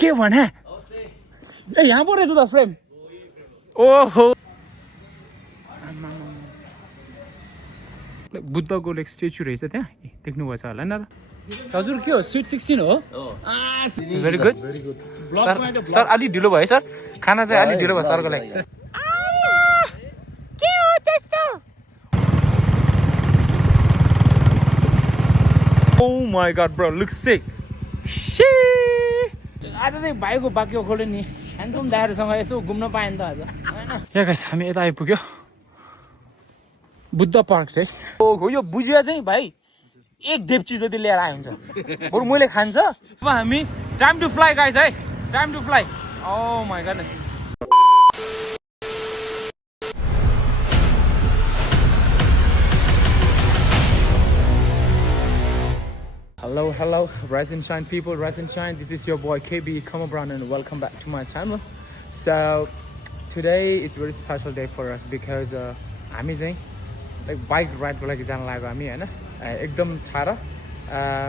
के भने ए यहाँ पो रहेछ त फ्रेम ओहो बुद्धको लाइक स्ट्याचु रहेछ त्यहाँ देख्नुभएछ होला नि हजुर के हो स्विट 16 हो भेरी गुड सर अलि ढिलो भयो सर खाना चाहिँ अलि ढिलो भयो सरको लागि के हो त्यस्तो Oh my god bro looks sick आज चाहिँ भाइको बाक्यो खोल्यो नि ह्यान्डसम दाइहरूसँग यसो घुम्न पाएँ नि त आज हैन या गाइस हामी यता आइपुग्यो बुद्ध पार्क चाहिँ हो यो बुझिया चाहिँ भाइ एक देप्ची जति लिएर आयो हुन्छ बरु मैले खान्छ अब हामी टाइम टु फ्लाइ गाइस है time to fly oh my goodness Hello, rise and shine people, rise and shine. This is your boy KB Kamabran and welcome back to my channel. So today is a very special day for us because हामी चाहिँ like bike ride को लागि जान लाग्यो हामी हैन एकदम टाढा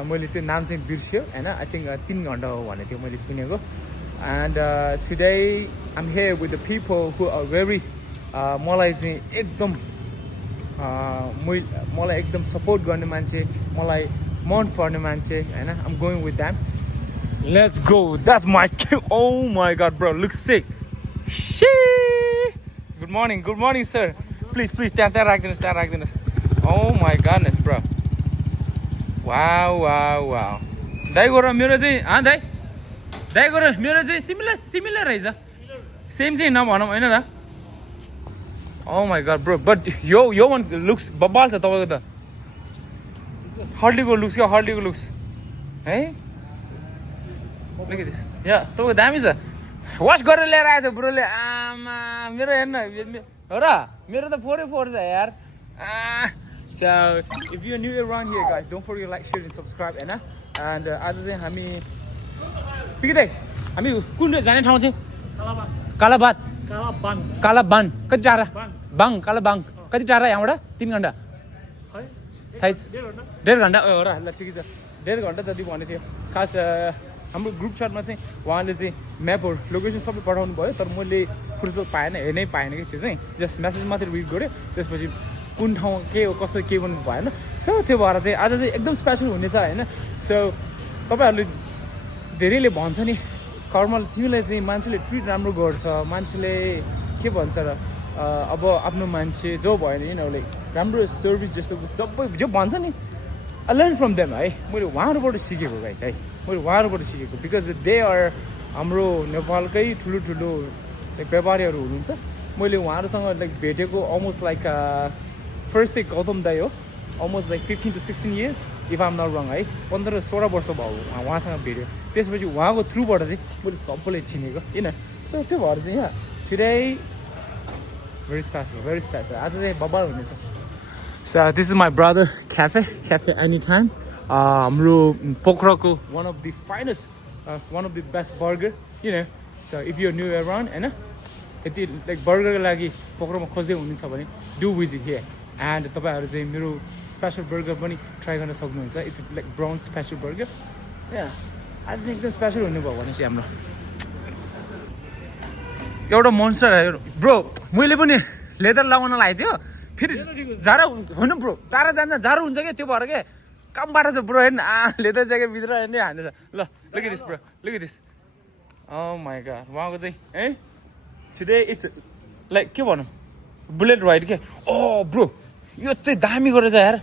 मैले त्यो नाम चाहिँ बिर्स्यो हैन I think 3 घण्टा हो भने थियो मैले सुनेको and today I'm here with the people who are very मलाई चाहिँ एकदम मलाई एकदम सपोर्ट गर्ने मान्छे मलाई मन पर्ने मान्छे हैन I'm going with them let's go that's my oh my god bro looks sick good morning sir please त्यहाँ राख्दिनुस् oh my goodness bro wow दाइ गोर मेरो चाहिँ दाइ गोर मेरो चाहिँ सिमिलर रहेछ सेम चाहिँ नभनौँ हैन र oh my god bro but yo one looks बब्बाल छ तपाईको त Harley-को looks hey look at this yeah तपाईको दामी छ वाश गरेर ल्याएर आएछ ब्रोले आमा मेरो हेर्न हो र मेरो त 4 छ यार so if you are new around here guys don't forget to like share and subscribe and आज चाहिँ हामी पिकिदै हामी कुन जाने ठाउँ चाहिँ कालाबान कति टाढा कालाबाङ कति टाढा यहाँबाट 3 घण्टा थाहै 1.5 घण्टा हो र ल ठिकै छ 1.5 घण्टा जति भने थियो खास हाम्रो ग्रुप चटमा चाहिँ उहाँले चाहिँ म्यापहरू लोकेसन सबै पठाउनु भयो तर मैले फुर्सद पाएन हेर्नै पाएन कि त्यो चाहिँ जस्ट मेसेज मात्रै रिड गरेँ त्यसपछि कुन ठाउँ के हो कस्तो के भन्नु भएन सो त्यो भएर चाहिँ आज चाहिँ एकदम स्पेसल हुनेछ होइन सो तपाईँहरूले धेरैले भन्छ नि कर्मले तिमीलाई चाहिँ मान्छेले ट्रिट राम्रो गर्छ मान्छेले के भन्छ र अब आफ्नो मान्छे जो भयो नि यिनीहरूले राम्रो सर्भिस जस्तो सबै जो भन्छ नि आई लर्न फ्रम देम है मैले उहाँहरूबाट सिकेको गाइस है मैले उहाँहरूबाट सिकेको बिकज दे आर हाम्रो नेपालकै ठुलो व्यापारीहरू हुनुहुन्छ मैले उहाँहरूसँग लाइक भेटेको अलमोस्ट लाइक फर्स्ट चाहिँ गौतम दाई हो almost like 15 to 16 years if I'm not wrong है 15-16 वर्ष भयो उहाँसँग भेट्यो त्यसपछि उहाँको थ्रुबाट चाहिँ मैले सबैलाई चिनेको किन सो त्यो भएर चाहिँ यहाँ टुडे very special आज चाहिँ बब्बाल हुनेछ so this is my brother cafe anytime हाम्रो पोखराको one of the finest one of the best burger you know so if you're new around हैन यति लाइक बर्गरको लागि पोखरामा खोज्दै हुनुहुन्छ भने do visit here and तपाईहरु चाहिँ मेरो स्पेशल बर्गर पनि ट्राई गर्न सक्नुहुन्छ it's like brown special burger या आज चाहिँ एकदम स्पेशल हुने भयो भने चाहिँ हाम्रो एउटा मोन्स्टर आयो ब्रो मैले पनि लेदर लगाउन लागेको थियो फेरि जाडो होइन ब्रो टाढा जान्छ जाडो हुन्छ क्या त्यो भएर के कमबाट छ ब्रो हेर्नु लेदर ज्याकेट भित्र हेर्ने हान्दैछ ल look at this bro look at this oh my god उहाँको चाहिँ है टुडे इट्स लाइक के भनौँ बुलेट राइड के ओ ब्रो यो चाहिँ दामी गरेछ यार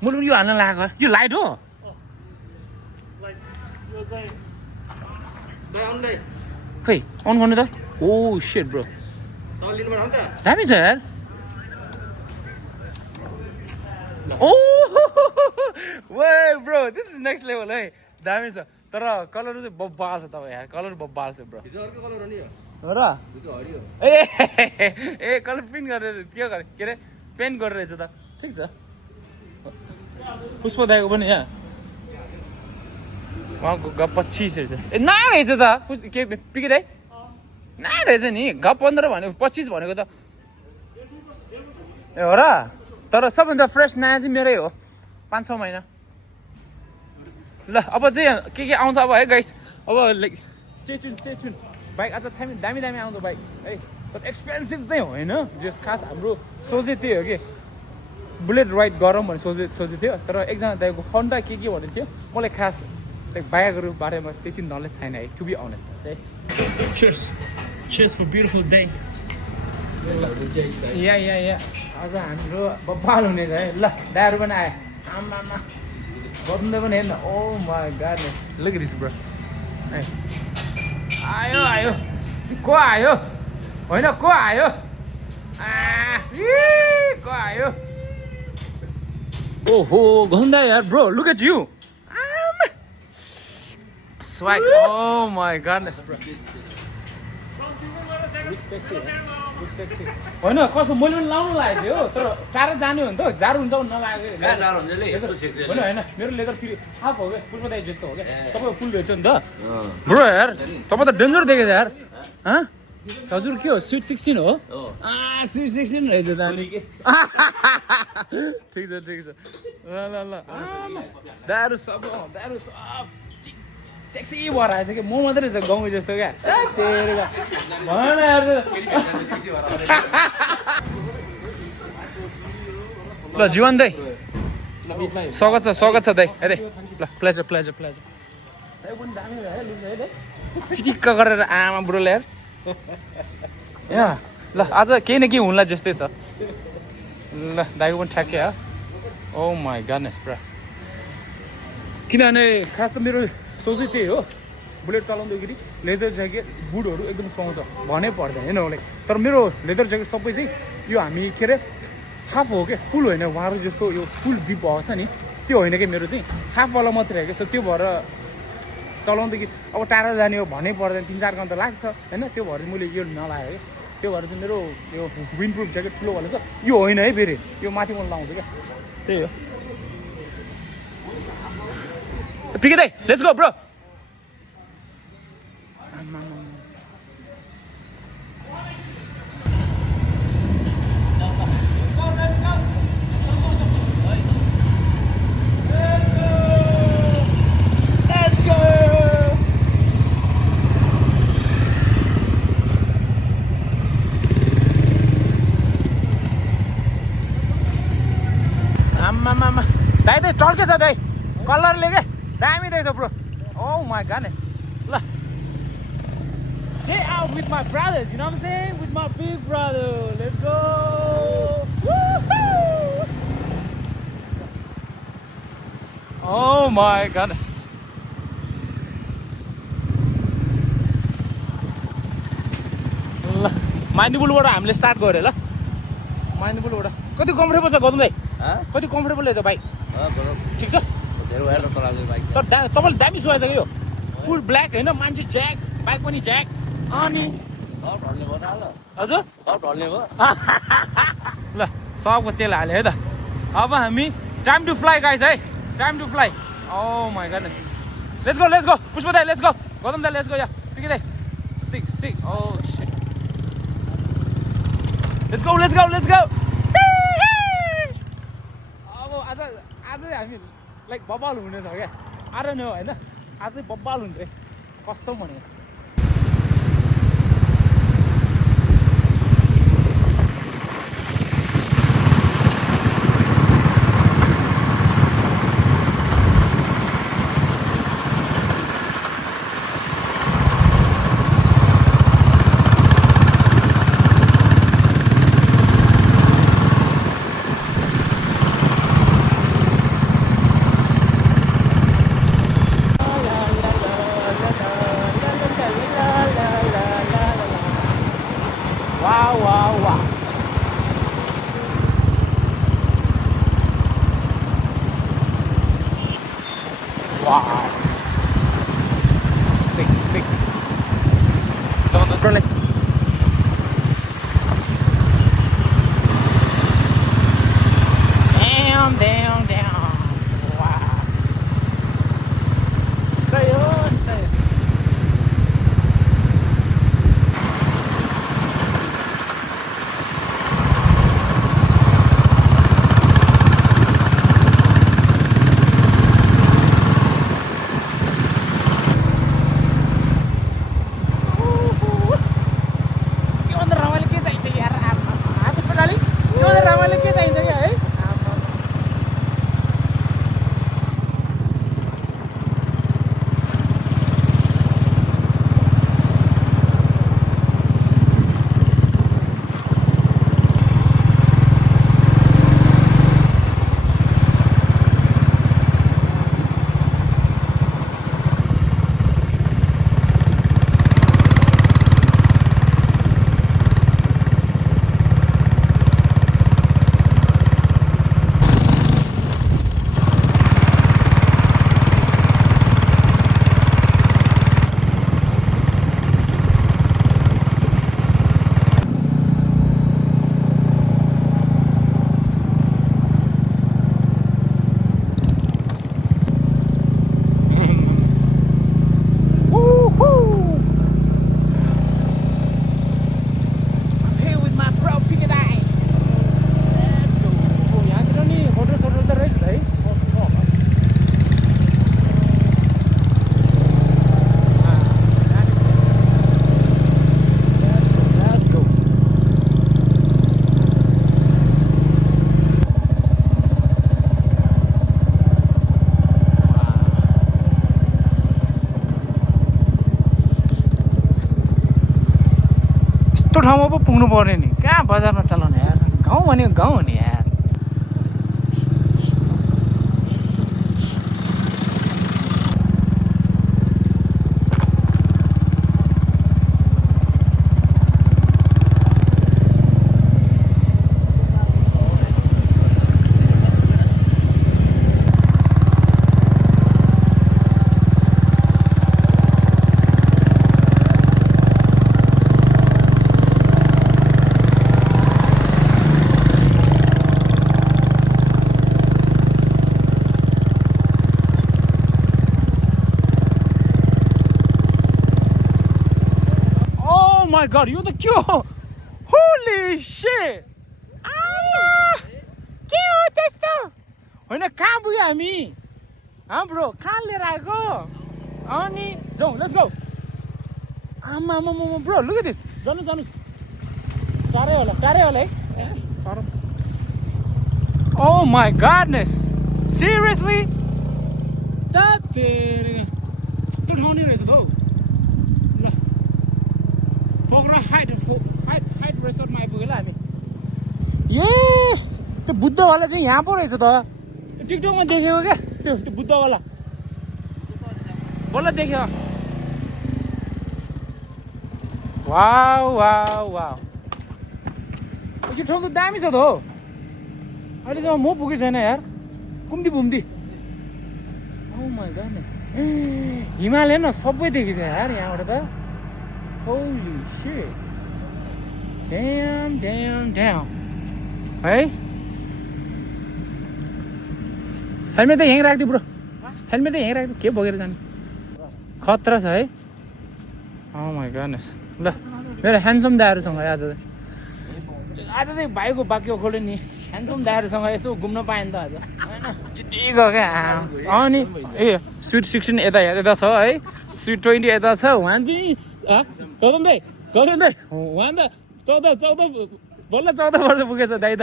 मैले पनि यो हाल्न लागेको यो लाइट हो खै अन गर्नु त ओ शिट ब्रो दामी छ यार ओ वे bro this is next level है दामी छ तर कलर चाहिँ बब्बाल छ तपाईँ यार कलर बब्बाल छ ब्रो हो र ए कलर प्रिन्ट गरेर के गरे के अरे पेन्ट गरेर रहेछ त ठिक छ पुष्प दाइको पनि यहाँ उहाँको गप 25 रहेछ ए ना रहेछ त के पिके दाइ ना रहेछ नि गप 15 भनेको 25 भनेको त ए हो र तर सबभन्दा फ्रेस नयाँ चाहिँ मेरै हो 5-6 महिना ल अब चाहिँ के आउँछ अब है गाइस अब लाइक स्टे ट्युन बाइक आज दामी आउँछ बाइक है तर एक्सपेन्सिभ चाहिँ होइन जस खास हाम्रो सोचे त्यही हो कि बुलेट राइड गरौँ भनेर सोचेको थियो तर एकजना दाइको होन्डा के भनेको थियो मलाई खास बाइकहरू बारेमा त्यति नलेज छैन है टु बी अनेस्ट है Cheers for beautiful day. या आज हाम्रो बब्बाल हुनेछ है ल दाहरू पनि आयो आमा बद्दै पनि हेर्न oh my goodness look at this bro है आयो को आयो होइन को आयो को आयो ओहो गन्दा यार bro look at you swag oh my goodness bro look sexy होइन कसो मैले पनि लाउनु लागेको थियो तर टाढा जाने हो नि त जाडो हुन्छ नलाग्यो होइन मेरो लेदर फेरि हाफ हो क्या पुष्पा दाइ जस्तो हो क्या तपाईँको फुल रहेछ नि त ब्रो यार तपाईँ त डेन्जर देखेछ यार हजुर के हो स्विट 16 हो स्विट 16 रहेछ त ठिक छ ल दारू सब सेक्सी भएर आएछ कि म मात्रै रहेछ गाउँ जस्तो क्या ल जीवन दाइ स्वागत छ दाइ हेरे ल प्लेजर चिटिक्क गरेर आमा बुढोले यार या ल आज केही न केही हुन्ला जस्तै छ ल दाइको पनि ठ्याक्कै ओ माई गॉडनेस ब्रो किनभने खास त मेरो सोचै त्यही हो बुलेट चलाउँदाखेरि लेदर ज्याकेट बुटहरू एकदम सुहाउँछ भन्नै पर्दैन होला तर मेरो लेदर ज्याकेट सबै चाहिँ यो हामी के अरे हाफ हो क्या फुल होइन उहाँहरू जस्तो यो फुल जिप भएको छ नि त्यो होइन कि मेरो चाहिँ हाफवाला मात्रै हो क्या सो त्यो भएर चलाउँदाखेरि अब टाढा जाने हो भन्नै पर्दैन 3-4 घन्टा लाग्छ होइन त्यो भएर मैले यो नलागेँ क्या त्यो भएर चाहिँ मेरो यो विन्डप्रुफ ज्याकेट ठुलो वाला छ यो होइन है फेरि यो माथि मैले लाउँछु क्या त्यही हो पिके दाइ लेट्स गो ब्रो दाइ टल्के छ दाइ कलरले क्या दामी देख्छ ब्रो oh my goodness ल day out with my brothers you know what I'm saying with my big brother let's go woohoo oh my goodness ल माइन्डफुलबाट हामीले स्टार्ट गऱ्यो ल माइन्डफुलबाट कति कम्फर्टेबल छ गौतम दाइ कति कम्फर्टेबल रहेछ बाइक ठिक छ तर तपाईँले दामी सुहाएछ कि यो फुल ब्ल्याक होइन मान्छे ज्याक बाइक पनि ज्याक अनि हजुर ल सबको तेल हाल्यो है त अब हामी टाइम टु फ्लाइ गाइस है time to fly oh my goodness let's go Pushpa दाइ लेट्स गो गौतम दाइ लेट्स गो या पिके दाइ सिक ओ शिट लेट्स गो अब आज हामी लाइक बब्बाल हुनेछ क्या आएर न होइन आजै बब्बाल हुन्छ है कसम भने Wow. Wow. Sick. Don't really. Down. Wow. Say ठाउँमा पो पुग्नु पर्ने नि कहाँ बजारमा चलाउने यार गाउँ भनेको गाउँ हो नि यार my god, you the क्यों? Holy shit! के हो त्यस्तो? होइन कहाँ पुग्यो हामी? ब्रो कहाँ लिएर आएको? अनि जाउँ, let's go. आमा ब्रो, look at this. जानुस्. टाढै होला है? Oh my godness. Seriously? यस्तो ठाउँ नि रहेछ त हौ. पोखरा हाइट रेसोर्टमा आइपुग्यो ल हामी ए त्यो बुद्धवाला चाहिँ यहाँ पो रहेछ त टिकटकमा देखेको क्या त्यो बुद्धवाला बल्ल देख्यो वाउ यो ठाउँ त दामी छ त हो अहिलेसम्म म पुगेको छैन यार कुम्दी माई गडनेस हिमालय न सबै देखिन्छ यार यहाँबाट त Holy shit. Damn. है हेलमेट त यहीँ राख्दियो ब्रो हेलमेट त यहीँ राख्दियो के बोकेर जाने खतरा छ है Oh my goodness ल मेरो ह्यान्डसम दाहरूसँग आज चाहिँ भाइको बाक्यो खोल्यो नि ह्यान्डसम दाहरूसँग यसो घुम्न पाएँ नि त आज होइन छिट्टी गयो क्या अनि ए स्विट 16 यता छ है स्विट 20 यता छ उहाँ चाहिँ गौतम दाई उहाँ त 14 बल्ल 14 वर्ष पुगेछ दाइ त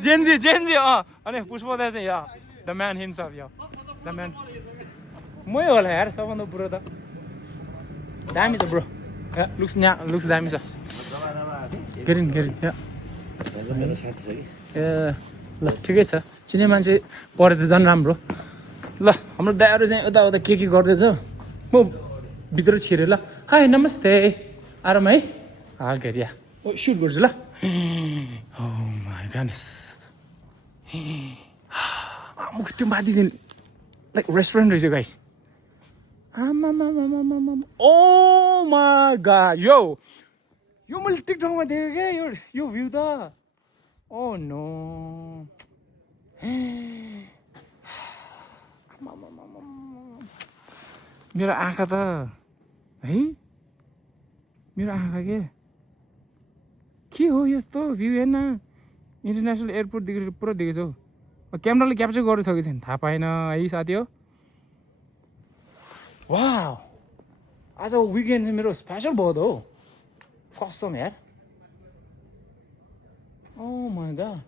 जेन्जी अनि पुष्प दाइ चाहिँ the man himself the man मै होला यार सबभन्दा बुढो त दामी छ ब्रो लुक्स दामी छ गेरिन ए ल ठिकै छ चिने मान्छे परे त झन् राम्रो ल हाम्रो दाइहरू चाहिँ यता के गर्दैछ म भित्र छिरेँ ल हाई नमस्ते आराम है घेरिया सुट गर्छु ल Oh my goodness त्यो माथि चाहिँ लाइक रेस्टुरेन्ट रहेछ गाइस Oh my god यो मैले टिकटकमा देखेँ क्या यो भ्यू त Oh no मेरो आँखा त है मेरो आँखा के हो यस्तो भ्यू हेर्न इन्टरनेसनल एयरपोर्टदेखि पुरा देखेछ हौ क्यामेराले क्याप्चर गर्नु सकेको छैन थाहा पाएन है साथी हो वाउ आज विकेन्ड चाहिँ मेरो स्पेसल भयो त हो कसम यार ओ माय गॉड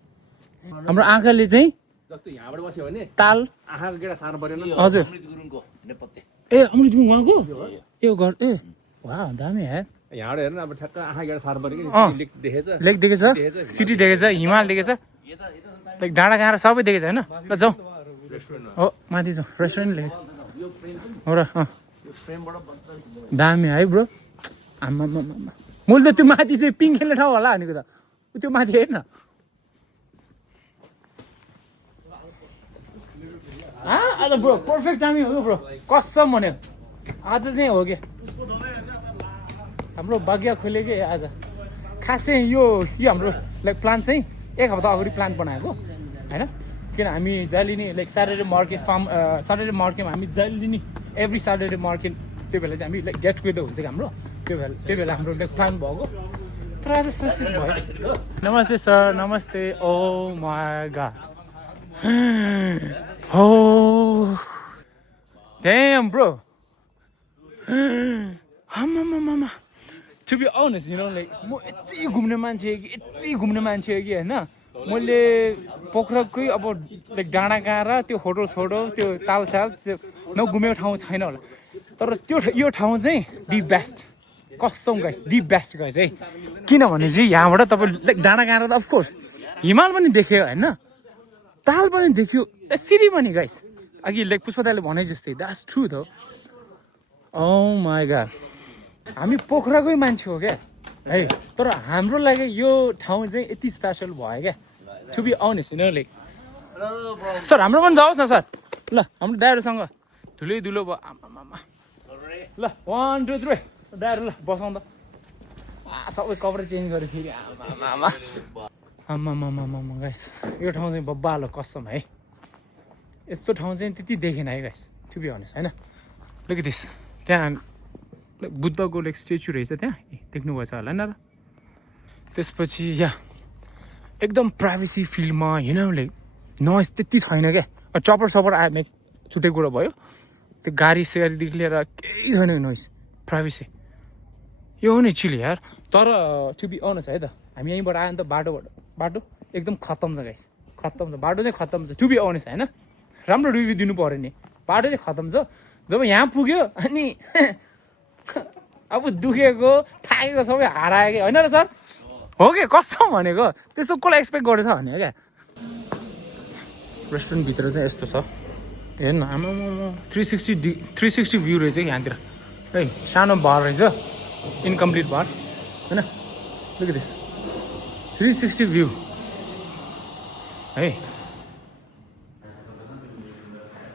हाम्रो आँखाले चाहिँ जस्तो यहाँबाट बस्यो भने ताल आँखाको गेडा सार्नु पर्दैन हजुर अमृत गुरुङको नेपथ्य ए अमृत गुरुङ उहाँको ए घर ए वाह दामी यार यहाँबाट हेर्नु अब ठ्याक्क आँखा गेडा सार्नु पर्यो कि लेक देखेछ सिटी देखेछ हिमाल देखेछ लाइक डाँडा काँडा सबै देखेछ होइन ल जाउँ हो माथि जाउँ रेस्टुरेन्ट लेखेछ हो र दामी है ब्रो आम्मा मैले त त्यो माथि चाहिँ पिङ खेल्ने ठाउँ होला भनेको त त्यो माथि हेर्न आज ब्रो पर्फेक्ट टाइमिङ हो ब्रो कसम भन्यो आज चाहिँ हो कि हाम्रो भाग्य खोल्यो कि आज खास चाहिँ यो हाम्रो लाइक प्लान चाहिँ एक हप्ता अगाडि प्लान बनाएको होइन किन हामी जहिले नि लाइक स्याटरडे मार्केटमा हामी जहिले नि एभ्री स्याटरडे मार्केट त्यो बेला चाहिँ हामी लाइक गेट टुगेदर हुन्छ कि हाम्रो त्यो बेला हाम्रो लाइक प्लान भएको तर आज सक्सेस भयो नमस्ते सर नमस्ते oh my god Oh, damn, bro. Mama. To be honest, you know, like, म यति घुम्ने मान्छे कि हैन मैले पोखराकै अब लाइक डाँडा गाँडा त्यो होटल त्यो तालछाल त्यो नघुमेको ठाउँ छैन होला तर यो ठाउँ चाहिँ दि बेस्ट कसम गाइस दि बेस्ट गाइस है किनभने चाहिँ यहाँबाट तपाईँ डाँडा गएर त अफकोर्स हिमाल पनि देख्यो होइन ताल पनि देख्यो सिरी पनि गाइस अघि लाइक पुष्पताले भने जस्तै द्याट्स ट्रु थ ओ माई गॉड हामी पोखराकै मान्छे हो क्या है तर हाम्रो लागि यो ठाउँ चाहिँ यति स्पेसल भयो क्या टु बी अनेस्ट होइन लाइक सर हाम्रो पनि जाओस् न सर ल हाम्रो ड्राइभरसँग धुलै धुलो भयो आमा ल 1 2 3 ड्राइभर ल बसाउँ त सबै कभर चेन्ज गरेँ फेरि आमा गाइस यो ठाउँ चाहिँ बब्बालो कसम है यस्तो ठाउँ चाहिँ त्यति देखेन है गाइस टु बी अनेस्ट होइन लुक दिस त्यहाँ बुद्धको लाइक स्ट्याचु रहेछ त्यहाँ देख्नुभएछ होला नि र त्यसपछि या एकदम प्राइभेसी फिल्डमा लाइक नोइज त्यति छैन क्या चपर सपर आयो छुट्टै कुरो भयो त्यो गाडी सेगाडीदेखि लिएर केही छैन नोइज प्राइभेसी यो हो नि चिल यार तर टु बी अनेस्ट है त हामी यहीँबाट आयो नि त बाटो एकदम खत्तम छ गाइस खत्तम छ बाटो चाहिँ खत्तम छ टु बी अनेस्ट होइन राम्रो रिभ्यू दिनु पऱ्यो नि बाटो चाहिँ खत्तम छ जब यहाँ पुग्यो अनि अब दुखेको थाकेको सबै हरायो कि होइन र सर हो कि कसम भनेको त्यस्तो कसलाई एक्सपेक्ट गरेछ भने क्या रेस्टुरेन्टभित्र चाहिँ यस्तो छ हेर्नु आमा 360 भ्यू रहेछ कि यहाँतिर है सानो बार रहेछ इन्कम्प्लिट बार होइन लुक दिस 360 भ्यू है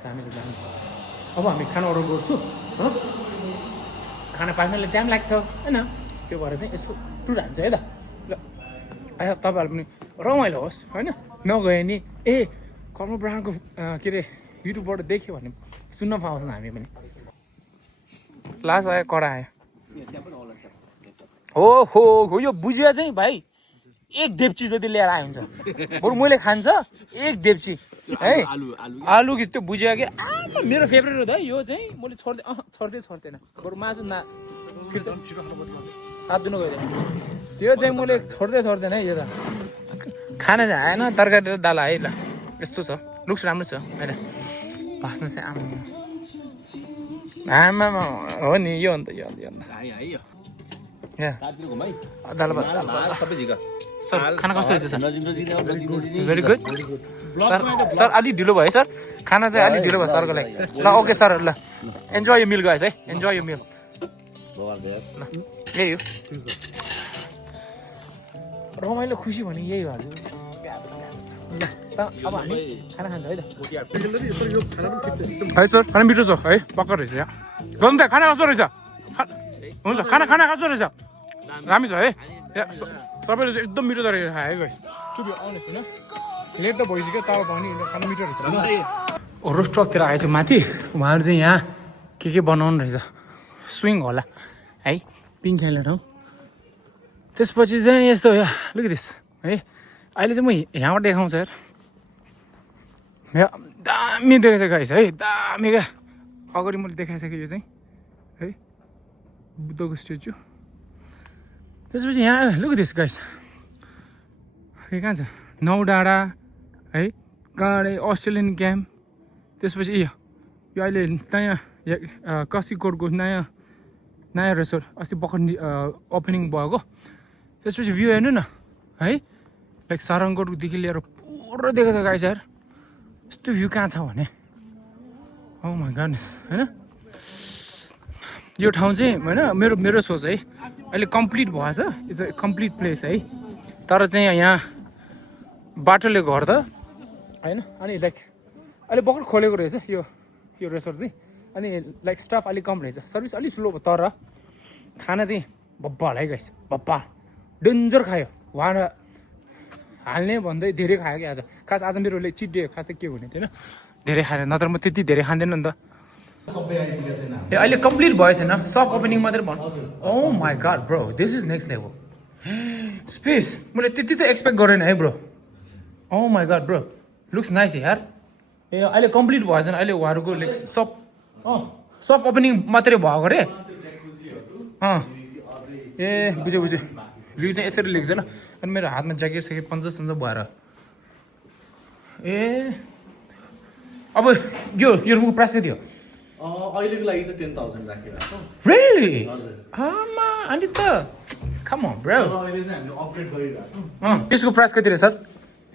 दामी छ दामी अब हामी खाना अर्डर गर्छु हो खाना पाक्नलाई टाइम लाग्छ होइन त्यो भएर चाहिँ यसो टुर हान्छ है त ल तपाईँहरू पनि रमाइलो होस् होइन नगए नि ए कर्म ब्रान्डको के अरे युट्युबबाट देख्यो भने सुन्न पाउँछ हामी पनि लास्ट आयो कडा आयो हो यो बुझिया चाहिँ भाइ एक देप्ची जति लिएर आयो हुन्छ बरु मैले खान्छ एक देप्ची है आलु कि त्यो बुझिया कि मेरो फेभरेट हो त यो चाहिँ मैले छोड्दैन बरु मासु तात्दिनु गयो त्यो चाहिँ मैले छोड्दैन है यो त खाना चाहिँ आएन तरकारी र दाल है ल यस्तो छ लुक्स राम्रो छ होइन भाँच्न चाहिँ आमा हो नि यो अन्त सर खाना कस्तो रहेछ सर भेरी गुड सर अलिक ढिलो भयो सर खाना चाहिँ अलिक ढिलो भयो सरको लागि ल ओके सर ल इन्जोय यो मिल गाइस है इन्जोय यो मिल ल यही हो रमाइलो खुसी भने यही हो हजुर ल अब हामी खाना खान्छ है त है सर खाना मिठो छ है पक्का रहेछ यहाँ गर्नु त खाना कस्तो रहेछ हुन्छ खाना कस्तो रहेछ राम्रै छ है सबैले चाहिँ एकदम मिठो तरिकाले खायो है टु बी अनेस्ट होइन लेट त भइसक्यो तर पनि खाना मिठो रहेछ रोस्टकतिर आएछु माथि उहाँहरू चाहिँ यहाँ के बनाउनु रहेछ स्विङ होला है पिङ खेल्ने ठाउँ त्यसपछि चाहिँ यस्तो लुक दिस है अहिले चाहिँ म यहाँबाट देखाउँछ यार दामी देखेछ गाइस है दामी क्या अगाडि मैले देखाइसकेँ यो चाहिँ है बुद्धको स्ट्याचु त्यसपछि यहाँ लुक दिस गाइस कहाँ छ नौ डाँडा है काँडे अस्ट्रेलियन क्याम्प त्यसपछि यो अहिले नयाँ कसीकोटको नयाँ रेसोर्ट अस्ति भर्खर ओपनिङ भएको त्यसपछि भ्यू हेर्नु न है लाइक सारङकोटदेखि लिएर पुरो देखेको छ गाइस यार यस्तो भ्यू कहाँ छ भने ओ माय गडनेस होइन यो ठाउँ चाहिँ होइन मेरो सोच है अहिले कम्प्लिट भएछ इट्स अ कम्प्लिट प्लेस है तर चाहिँ यहाँ बाटोले गर्दा होइन अनि लाइक अहिले भर्खर खोलेको रहेछ यो रेसोर्ट चाहिँ अनि लाइक स्टाफ अलिक कम रहेछ सर्भिस अलिक स्लो भयो तर खाना चाहिँ भब्बाल है गाइस भब्बा डेन्जर खायो उहाँ हाल्ने भन्दै धेरै खायो कि आज खास आज मेरो चिट डे खास त के हुने थिएन धेरै खाएर नत्र म त्यति धेरै खाँदैन नि त ए अहिले कम्प्लिट भयो छैन सप ओपनिङ मात्रै भन्नु oh my god bro this is next level space मैले त्यति त एक्सपेक्ट गरेन है bro oh my god bro looks nice यार ए अहिले कम्प्लिट भयो छैन अहिले उहाँहरूको लाइक सप ओपनिङ मात्रै भएको रे ए बुझ्यो भ्यू चाहिँ यसरी लेख्छ ल अनि मेरो हातमा ज्याकेट सेकेट पन्चस भएर ए अब यो रुमको प्राइस कति हो अहिलेको लागि चाहिँ 10,000 राखिरहेको छौँ Really? हजुर आमा अनि त come on bro. अहिले चाहिँ हामीले अपग्रेड गरिरहेको छौँ यसको प्राइस कति रहेछ सर?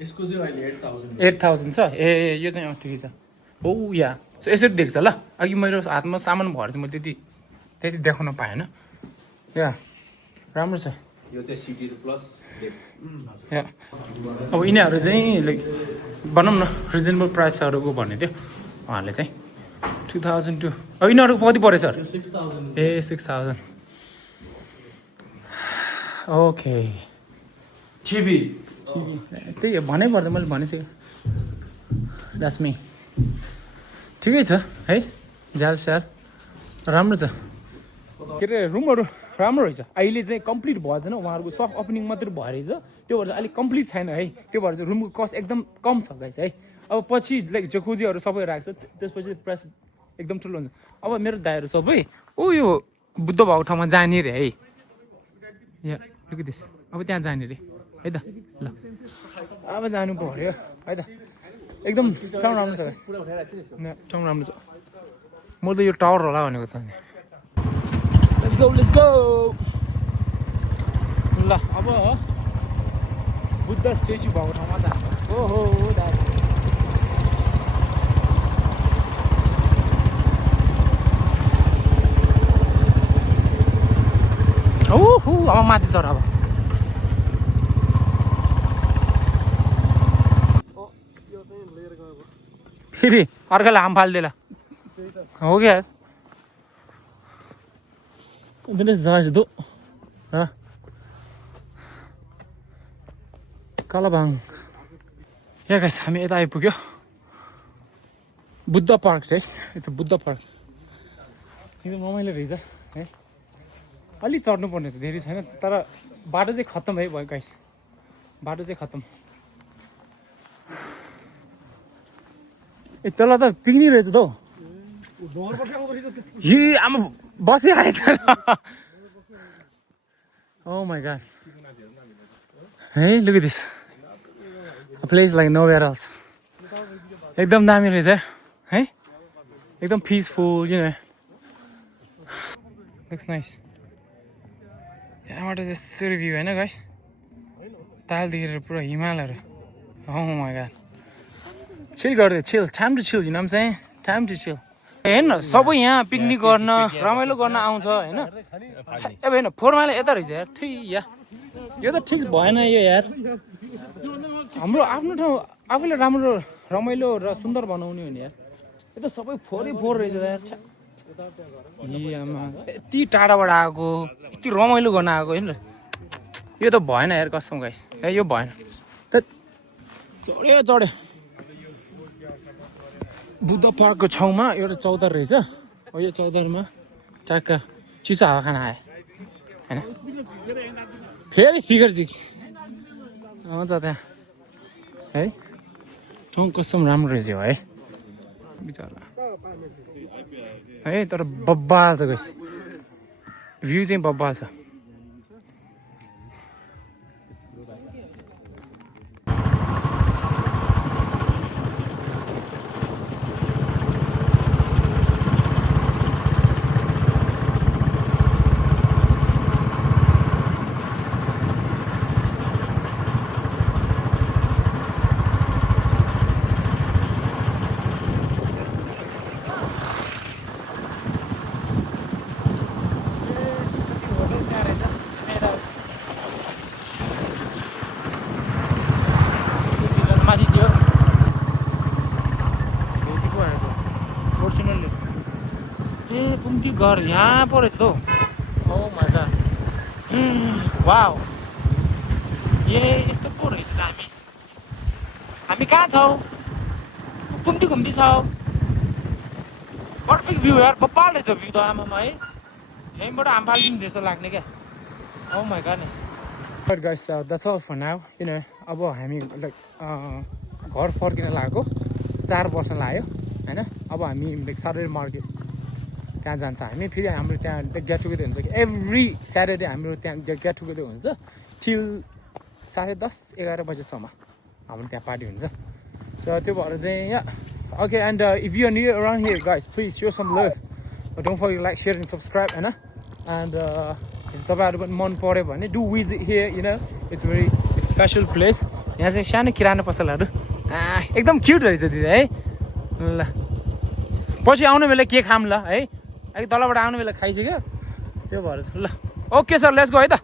यसको चाहिँ अहिले 8,000 8,000 छ ए यो चाहिँ ठिकै छ ओ या सो यसरी देख्छ ल अघि मेरो हातमा सामान भएर चाहिँ मैले त्यति देखाउन पाएन या राम्रो छ यो चाहिँ सिटी प्लस या अब यिनीहरू चाहिँ लाइक भनौँ न रिजनेबल प्राइसहरूको भन्ने थियो उहाँहरूले चाहिँ 2002 अब यिनीहरूको कति पऱ्यो सर? यो 6,000 ए 6,000 ओके टिभी त्यही हो भन्नै पर्दैन मैले भनिसकेँ द्याट्स मी ठिकै छ है झ्याल स्याल राम्रो छ के अरे रुमहरू राम्रो रहेछ अहिले चाहिँ कम्प्लिट भएको छैन उहाँहरूको सफ्ट ओपनिङ मात्रै भएर रहेछ त्यो भएर चाहिँ अलिक कम्प्लिट छैन है त्यो भएर चाहिँ रुमको कस्ट एकदम कम छ गाइस है अब पछि लाइक जकुजीहरू सबै राख्छ त्यसपछि प्राइस एकदम ठुलो हुन्छ अब मेरो दाइहरू सबै ऊ यो बुद्ध भएको ठाउँमा जाने रे है यहाँ लुक दिस अब त्यहाँ जाने रे है त ल अब जानु पर्यो है त एकदम ठाउँ राम्रो छ गाइस ठाउँ राम्रो छ म त यो टावर होला भनेको त लेट्स गो ल अब बुद्ध स्ट्याचु भएको ठाउँमा जानु ओहो दाजु ओहो अब माथि चढ अब फेरि अर्काले हाम फालिदिएला हो क्या दो कालाबाङ यहाँ गाइस हामी यता आइपुग्यो बुद्ध पार्क है यो चाहिँ बुद्ध पार्क एकदम रमाइलो रहेछ है अलिक चढ्नु पर्ने छ धेरै छैन तर बाटो चाहिँ खत्तम है भयो गाइस बाटो चाहिँ खत्तम ए तल त पिकनिक रहेछ त यी आमा बसिरहेछ ओ माई गॉड है look at this a place like nowhere else एकदम दामी रहेछ है एकदम peaceful you know looks nice यहाँबाट चाहिँ यसरी भ्यू होइन गाइस ताल देखेर पुरा हिमालहरू ओ माई गॉड चिल गर्दै चिल टाइम टु चिल होइन चाहिँ टाइम टु चिल हेर्न सबै यहाँ पिकनिक गर्न रमाइलो गर्न आउँछ होइन अब हेर्न 4 माइल यता रहेछ यार थै या यो त ठिक भएन यो यार हाम्रो आफ्नो ठाउँ आफूले राम्रो रमाइलो र सुन्दर बनाउने हो नि यार यो त सबै 4 रहेछ यार यति टाढाबाट आएको यति रमाइलो गर्न आएको होइन यो त भएन यार कसम गाइस ए यो भएन त चढ्यो बुद्ध पार्कको छेउमा एउटा चौतार रहेछ हो यो चौतारमा ट्याक्क चिसो हावा खान आयो होइन फेरि स्पिकर जिक आउँछ त्यहाँ है ठाउँ कसम राम्रो रहेछ है बिचरा है तर बब्बाल छ गइस भ्यू चाहिँ बब्बाल छ घर यहाँ पो रहेछ त हौ ओ मजा वाउ ए यस्तो पो रहेछ त हामी कहाँ छौँ घुम्ती छौँ पर्फेक्ट भ्यू यार बब्बाल रहेछ भ्यू त आमामा है यहीँबाट हाम फालिदिनु जस्तो लाग्ने क्या oh my goodness but guys that's all for now किन अब हामी लाइक घर फर्किन लागेको 4 वर्ष लाग्यो होइन अब हामी लाइक सटरडे मार्केट त्यहाँ जान्छ हामी फेरि हाम्रो त्यहाँ गेट टुगेदर हुन्छ कि एभ्री स्याटरडे हाम्रो त्यहाँ गेट टुगेदर हुन्छ टिल 10:30-11 बजेसम्म हाम्रो त्यहाँ पार्टी हुन्छ सो त्यो भएर चाहिँ यहाँ Okay, and if you are new around here, guys, please show some love. Don't forget to like, share, and subscribe, and तपाईँहरू पनि मन पर्यो भने do visit here, you know, it's very special place. यहाँ चाहिँ सानो किराना पसलहरू एकदम क्युट रहेछ दिदी है ल पछि आउने बेला के खाम ल है तलबाट आउने बेला खाइसक्यो त्यो भएर ल ओके सर लेट्स गो है त